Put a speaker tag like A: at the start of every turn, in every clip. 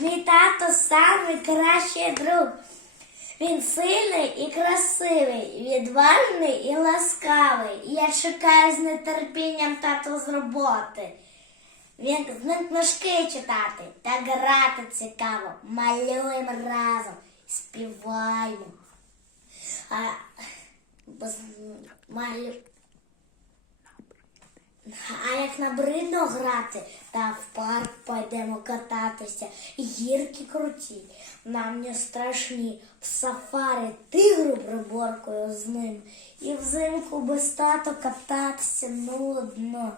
A: Мій тато самий кращий друг. Він сильний і красивий, відважний і ласкавий. Я чекаю з нетерпінням тату з роботи. Він з ним книжки читати та грати цікаво. Малюємо разом, співаємо. А, малю... а як набридно грати, та в парк пойдемо кататися. Гірки круті, нам не страшні. В сафарі тигру приборкою з ним. І взимку без тато кататися нудно.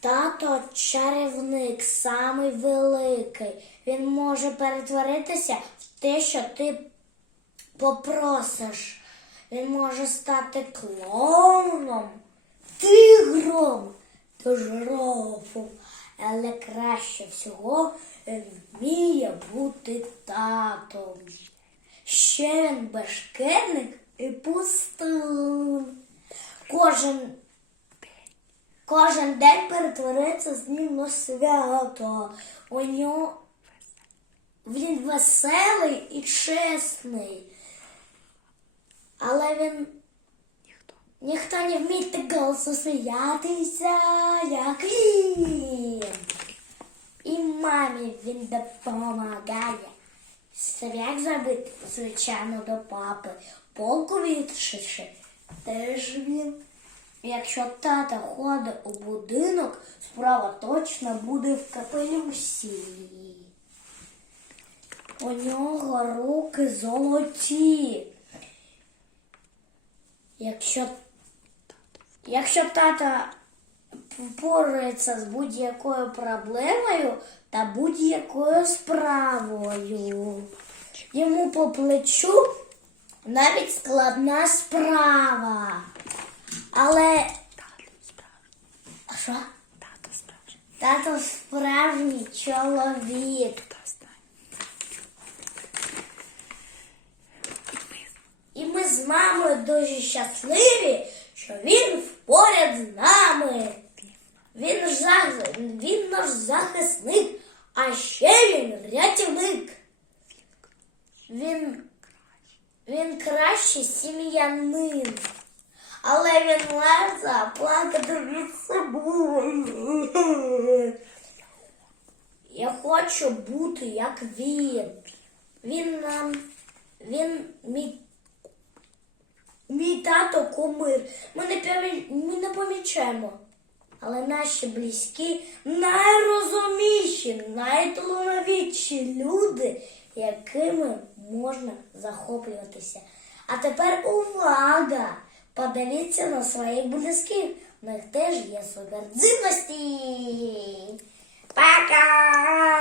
A: Тато чарівник, самий великий. Він може перетворитися в те, що ти попросиш. Він може стати клоуном, тигром та жирафом. Але краще всього він вміє бути татом. Ще він бешкетник і пустун. Кожен Кожен день перетвориться з ним на свято. У нього він веселий і чесний. Але він
B: Ніхто.
A: ніхто не вміє так голосно сміятися, як він. І мамі він допомагає. Як зробити, звичайно, до папи. Полку відшивши, теж він. Якщо тата ходить у будинок, справа точно буде в капелюсі. У нього руки золоті. Якщо, якщо тата впорається з будь-якою проблемою та будь-якою справою, йому по плечу навіть складна справа. Але
B: Тато
A: що?
B: Тато справжній.
A: Тато справжній чоловік. І ми з мамою дуже щасливі, що він поряд з нами. Він, жах... він наш захисник, а ще він рятівник. Він, він кращий сім'янин. Але він може заплакати від собою. Я хочу бути як він. Він нам, він мій Мій тато кумир. Ми не, помі- ми не помічаємо. Але наші близькі найрозумніші, найталановитіші люди, якими можна захоплюватися. А тепер увага! Подивіться на своїх близьких. У них теж є супердзивності. Пока!